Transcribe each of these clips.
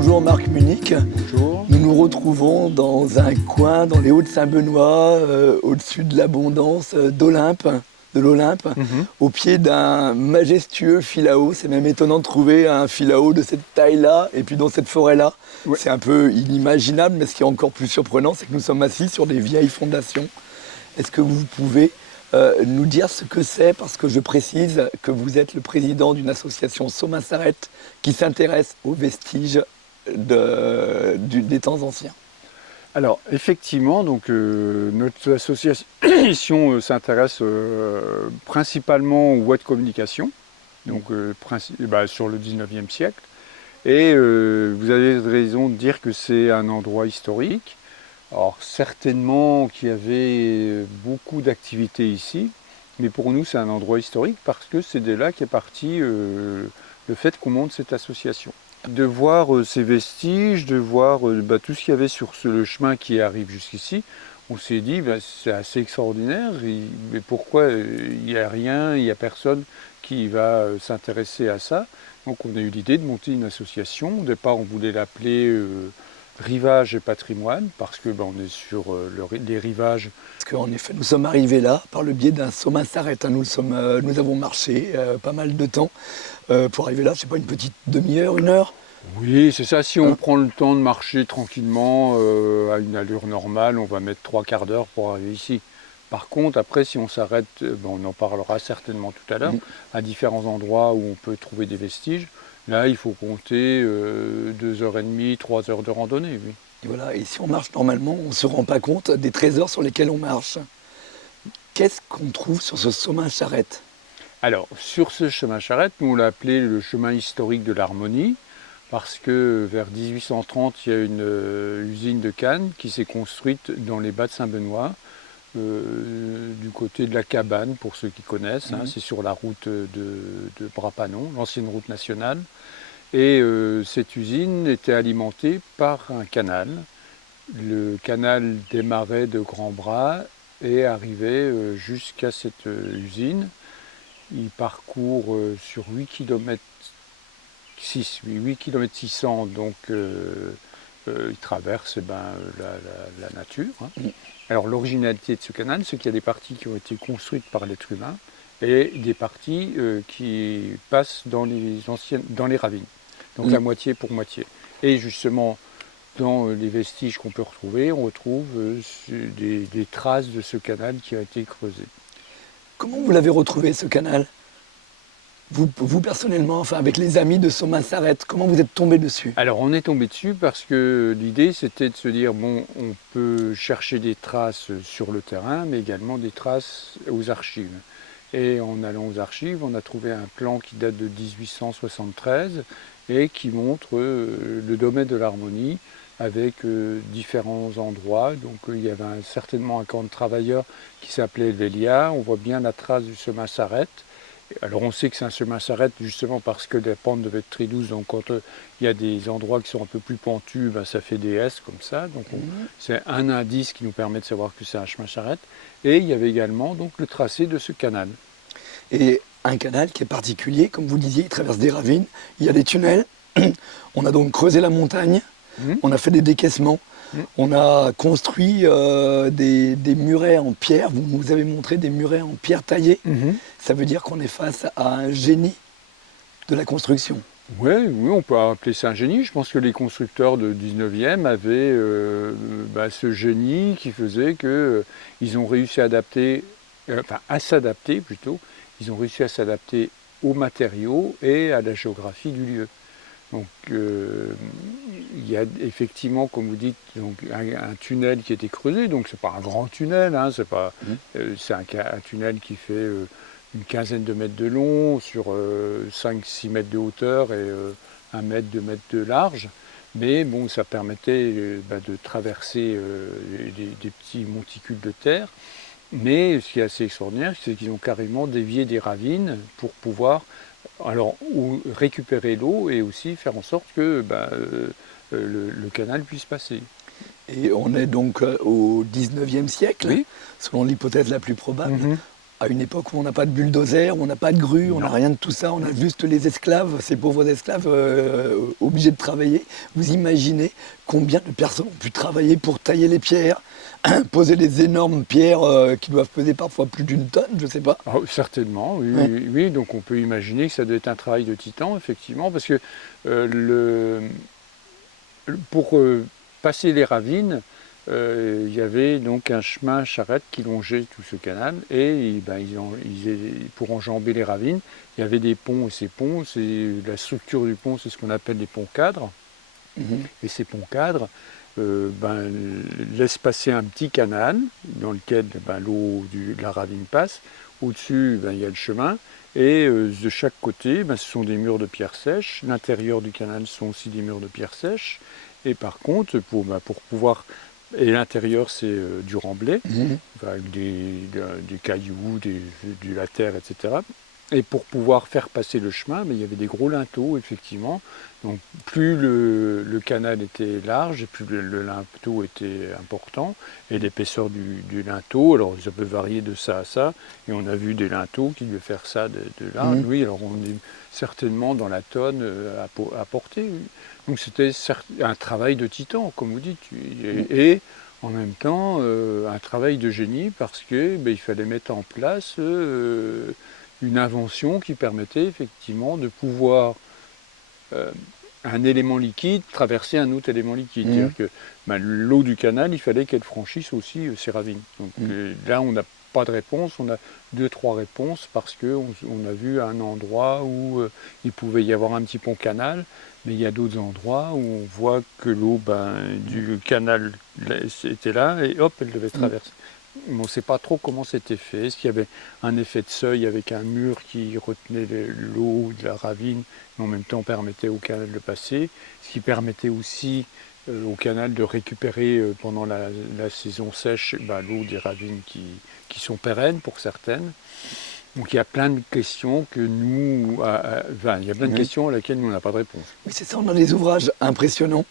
Bonjour Marc Munich. Bonjour. Nous nous retrouvons dans un coin dans les Hauts-de-Saint-Benoît, au-dessus de l'abondance de l'Olympe, au pied d'un majestueux filao. C'est même étonnant de trouver un filao de cette taille-là et puis dans cette forêt-là. Ouais. C'est un peu inimaginable, mais ce qui est encore plus surprenant, c'est que nous sommes assis sur des vieilles fondations. Est-ce que vous pouvez nous dire ce que c'est, parce que je précise que vous êtes le président d'une association Somain-Sarrett qui s'intéresse aux vestiges des temps anciens. Alors effectivement, donc, notre association s'intéresse principalement aux voies de communication, donc sur le 19e siècle. Et vous avez raison de dire que c'est un endroit historique. Alors certainement qu'il y avait beaucoup d'activités ici, mais pour nous c'est un endroit historique parce que c'est de là qu'est parti le fait qu'on monte cette association. De voir ces vestiges, de voir tout ce qu'il y avait sur le chemin qui arrive jusqu'ici, on s'est dit c'est assez extraordinaire, mais pourquoi il n'y a rien, il n'y a personne qui va s'intéresser à ça. Donc on a eu l'idée de monter une association. Au départ on voulait l'appeler Rivage et patrimoine, parce que on est sur les rivages. Parce qu'en effet, nous sommes arrivés là par le biais d'un Somain-Sarrett. Nous avons marché pas mal de temps pour arriver là. Je ne sais pas, une petite demi-heure, une heure. Oui, c'est ça. Si on prend le temps de marcher tranquillement à une allure normale, on va mettre 3/4 d'heure pour arriver ici. Par contre, après, si on s'arrête, on en parlera certainement tout à l'heure, à différents endroits où on peut trouver des vestiges. Là, il faut compter 2h30, 3 heures de randonnée, oui. Et voilà, et si on marche normalement, on ne se rend pas compte des trésors sur lesquels on marche. Qu'est-ce qu'on trouve sur ce Somain-Sarrett? Alors, sur ce chemin charrette, nous on l'a appelé le chemin historique de l'harmonie, parce que vers 1830, il y a une usine de canne qui s'est construite dans les bas de Saint-Benoît, du côté de la Cabane, pour ceux qui connaissent. C'est sur la route de Brapanon, l'ancienne route nationale. Et cette usine était alimentée par un canal. Le canal démarrait de Grand-Bras et arrivait jusqu'à cette usine. Il parcourt sur 8 km 600, donc il traverse la nature. Alors l'originalité de ce canal, c'est qu'il y a des parties qui ont été construites par l'être humain et des parties qui passent dans les ravines. Donc la moitié pour moitié. Et justement, dans les vestiges qu'on peut retrouver, on retrouve des traces de ce canal qui a été creusé. Comment vous l'avez retrouvé, ce canal? Vous personnellement, enfin avec les amis de Somain-Sarrett, comment vous êtes tombé dessus? Alors on est tombé dessus parce que l'idée c'était de se dire, on peut chercher des traces sur le terrain, mais également des traces aux archives. Et en allant aux archives, on a trouvé un plan qui date de 1873 et qui montre le domaine de l'harmonie avec différents endroits. Donc il y avait certainement un camp de travailleurs qui s'appelait Vélia. On voit bien la trace du Somain-Sarrett. Alors on sait que c'est un Somain-Sarrett justement parce que la pente devait être très douce, donc quand il y a des endroits qui sont un peu plus pentus, ça fait des S comme ça. Donc c'est un indice qui nous permet de savoir que c'est un Somain-Sarrett. Et il y avait également donc le tracé de ce canal. Et un canal qui est particulier, comme vous le disiez, il traverse des ravines, il y a des tunnels. On a donc creusé la montagne, on a fait des décaissements, on a construit des murets en pierre. Vous nous avez montré des murets en pierre taillée. Ça veut dire qu'on est face à un génie de la construction. Oui, on peut appeler ça un génie. Je pense que les constructeurs du 19e avaient ce génie qui faisait qu'ils ont réussi à s'adapter plutôt. Ils ont réussi à s'adapter aux matériaux et à la géographie du lieu. Donc il y a effectivement, comme vous dites, donc, un tunnel qui a été creusé. Donc c'est pas un grand tunnel, c'est un tunnel qui fait une quinzaine de mètres de long, sur 5-6 mètres de hauteur et 1 mètre, 2 mètres de large. Mais ça permettait de traverser des petits monticules de terre. Mais ce qui est assez extraordinaire, c'est qu'ils ont carrément dévié des ravines pour pouvoir récupérer l'eau et aussi faire en sorte que le canal puisse passer. Et on est donc au 19e siècle, selon l'hypothèse la plus probable. à une époque où on n'a pas de bulldozer, où on n'a pas de grue, on n'a rien de tout ça, on a juste les esclaves, ces pauvres esclaves obligés de travailler. Vous imaginez combien de personnes ont pu travailler pour tailler les pierres, poser les énormes pierres qui doivent peser parfois plus d'une tonne, je ne sais pas. Ah, certainement, oui, Ouais. oui, oui. Donc on peut imaginer que ça doit être un travail de titan, effectivement, parce que euh, pour passer les ravines, il y avait donc un chemin charrette qui longeait tout ce canal et ben, pour enjamber les ravines, il y avait des ponts et ces ponts, la structure du pont, c'est ce qu'on appelle des ponts cadres. Mhm. Et ces ponts cadres ben, laissent passer un petit canal dans lequel ben, l'eau de la ravine passe. Au-dessus, ben, il y a le chemin. Et de chaque côté, ben, ce sont des murs de pierre sèche. L'intérieur du canal sont aussi des murs de pierre sèche. Et par contre, pour pouvoir... Et l'intérieur, c'est du remblai, Mhm. avec des cailloux, de la terre, etc. Et pour pouvoir faire passer le chemin, ben, il y avait des gros linteaux, effectivement. Donc plus le canal était large, et plus le linteau était important, et l'épaisseur du linteau, alors ça peut varier de ça à ça, et on a vu des linteaux qui devaient faire ça de large. Mhm. Oui, alors on est certainement dans la tonne à porter. Oui. Donc c'était un travail de titan, comme vous dites, et en même temps un travail de génie parce que ben, il fallait mettre en place une invention qui permettait effectivement de pouvoir euh, un élément liquide traverser un autre élément liquide. Mhm. C'est-à-dire que ben, l'eau du canal, il fallait qu'elle franchisse aussi ces ravines. Donc Mhm. là, on n'a pas de réponse, on a deux, trois réponses parce qu'on a vu un endroit où il pouvait y avoir un petit pont canal, mais il y a d'autres endroits où on voit que l'eau ben, du canal était là et hop, elle devait Mhm. traverser. On ne sait pas trop comment c'était fait. Est-ce qu'il y avait un effet de seuil avec un mur qui retenait l'eau de la ravine, mais en même temps permettait au canal de passer, ce qui permettait aussi au canal de récupérer pendant la saison sèche ben, l'eau des ravines qui sont pérennes pour certaines. Donc il y a plein de questions que nous, enfin, il y a plein de Oui. questions à laquelle nous on n'a pas de réponse. Oui, c'est ça, on a des ouvrages impressionnants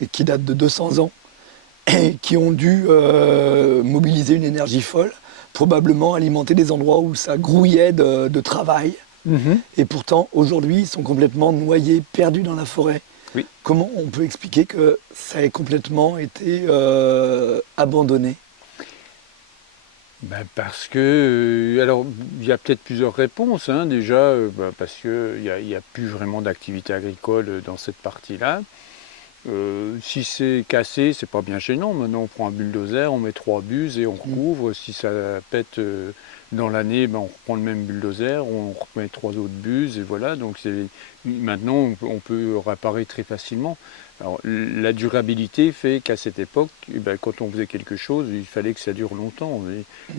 et qui datent de 200 ans et qui ont dû mobiliser une énergie folle, probablement alimenter des endroits où ça grouillait de travail. Mhm. Et pourtant, aujourd'hui, ils sont complètement noyés, perdus dans la forêt. Oui. Comment on peut expliquer que ça ait complètement été abandonné? Ben parce que, alors, il y a peut-être plusieurs réponses. Hein, déjà, ben parce qu'il n'y a plus vraiment d'activité agricole dans cette partie-là. Si c'est cassé, c'est pas bien gênant. Maintenant, on prend un bulldozer, on met 3 buses et on Mm. recouvre. Si ça pète dans l'année, ben, on reprend le même bulldozer, on remet 3 autres buses et voilà. Donc maintenant, on peut réparer très facilement. Alors, la durabilité fait qu'à cette époque, eh ben, quand on faisait quelque chose, il fallait que ça dure longtemps.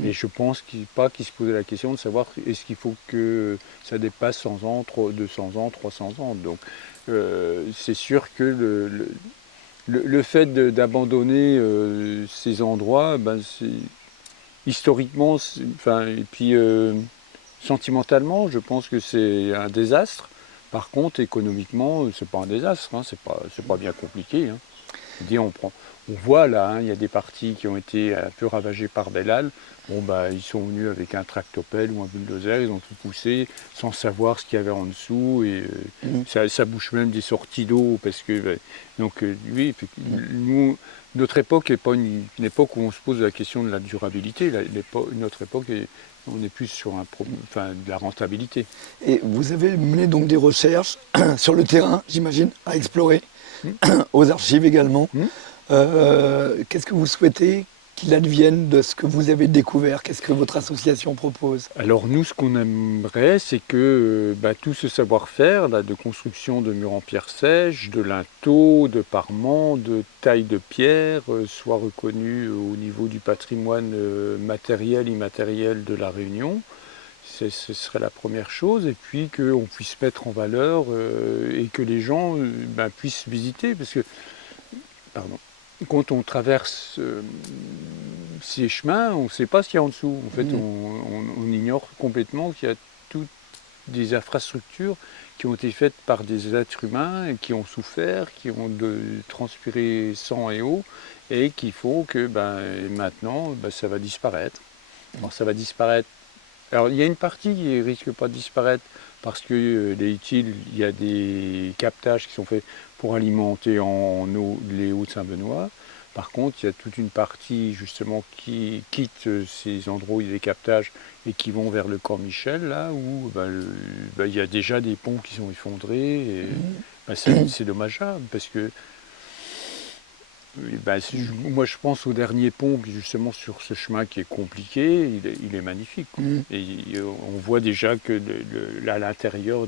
Et je pense pas qu'il se posait la question de savoir est-ce qu'il faut que ça dépasse 100 ans, 200 ans, 300 ans. Donc, c'est sûr que le fait d'abandonner ces endroits, ben, historiquement, enfin, et puis sentimentalement, je pense que c'est un désastre. Par contre, économiquement, c'est pas un désastre, hein, c'est pas bien compliqué. Hein. On voit là, hein, il y a des parties qui ont été un peu ravagées par Bellal. Bon, bah, ils sont venus avec un tractopelle ou un bulldozer, ils ont tout poussé sans savoir ce qu'il y avait en dessous. Et Mm. ça bouche même des sorties d'eau. Parce que, donc, oui, Mm. nous, notre époque n'est pas une époque où on se pose la question de la durabilité. Notre époque, on est plus sur enfin, de la rentabilité. Et vous avez mené donc des recherches sur le terrain, j'imagine, à explorer, Hmm. aux archives également. Hmm. Qu'est-ce que vous souhaitez qu'il advienne de ce que vous avez découvert? Qu'est-ce que votre association propose? Alors nous, ce qu'on aimerait, c'est que bah, tout ce savoir-faire là, de construction de murs en pierre sèche, de linteaux, de parements, de taille de pierre, soit reconnu au niveau du patrimoine matériel, immatériel de la Réunion. Ce serait la première chose. Et puis qu'on puisse mettre en valeur et que les gens bah, puissent visiter. Parce que, pardon, quand on traverse ces chemins, on ne sait pas ce qu'il y a en dessous. En fait, Mm. on ignore complètement qu'il y a toutes des infrastructures qui ont été faites par des êtres humains et qui ont souffert, qui ont transpiré sang et eau, et qu'il faut que ben, maintenant, ben, ça va disparaître. Alors ça va disparaître Alors il y a une partie qui ne risque pas de disparaître parce que les utiles, il y a des captages qui sont faits pour alimenter en eau les Hauts-de-Saint-Benoît. Par contre, il y a toute une partie justement qui quitte ces endroits où il y a des captages et qui vont vers le Corps-Michel, là où il y a déjà des ponts qui sont effondrés. Et, c'est dommageable parce que moi je pense au dernier pont justement sur ce chemin qui est compliqué, il est magnifique. Et on voit déjà que à l'intérieur,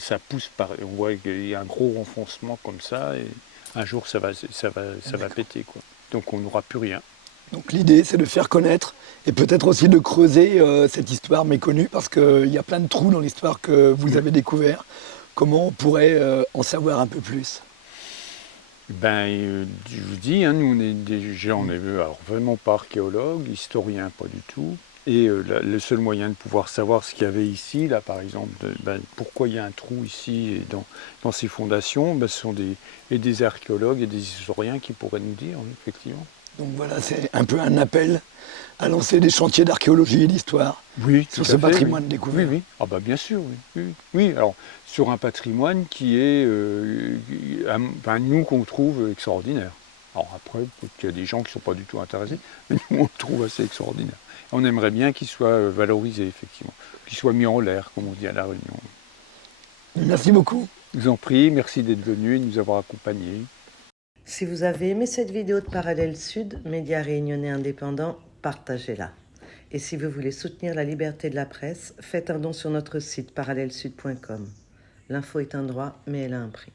ça pousse on voit qu'il y a un gros renfoncement comme ça et un jour ça va péter, quoi. Donc on n'aura plus rien. Donc l'idée, c'est de faire connaître et peut-être aussi de creuser cette histoire méconnue parce qu'il y a plein de trous dans l'histoire que vous avez découvert. Comment on pourrait en savoir un peu plus? Je vous dis, hein, nous on est alors, vraiment pas archéologues, historiens pas du tout. Et le seul moyen de pouvoir savoir ce qu'il y avait ici, là par exemple, pourquoi il y a un trou ici et dans ces fondations, ce sont des archéologues et des historiens qui pourraient nous dire, oui, effectivement. Donc voilà, c'est un peu un appel à lancer des chantiers d'archéologie et d'histoire sur ce patrimoine découvert. Oui. Ah bien sûr, oui. Alors, sur un patrimoine qui est, nous, qu'on trouve extraordinaire. Alors après, peut-être qu'il y a des gens qui ne sont pas du tout intéressés, mais nous, on le trouve assez extraordinaire. On aimerait bien qu'il soit valorisé, effectivement, qu'il soit mis en l'air, comme on dit à La Réunion. Merci beaucoup. Je vous en prie, merci d'être venu et de nous avoir accompagnés. Si vous avez aimé cette vidéo de Parallèle Sud, média réunionnais indépendant, partagez-la. Et si vous voulez soutenir la liberté de la presse, faites un don sur notre site parallèlesud.com. L'info est un droit, mais elle a un prix.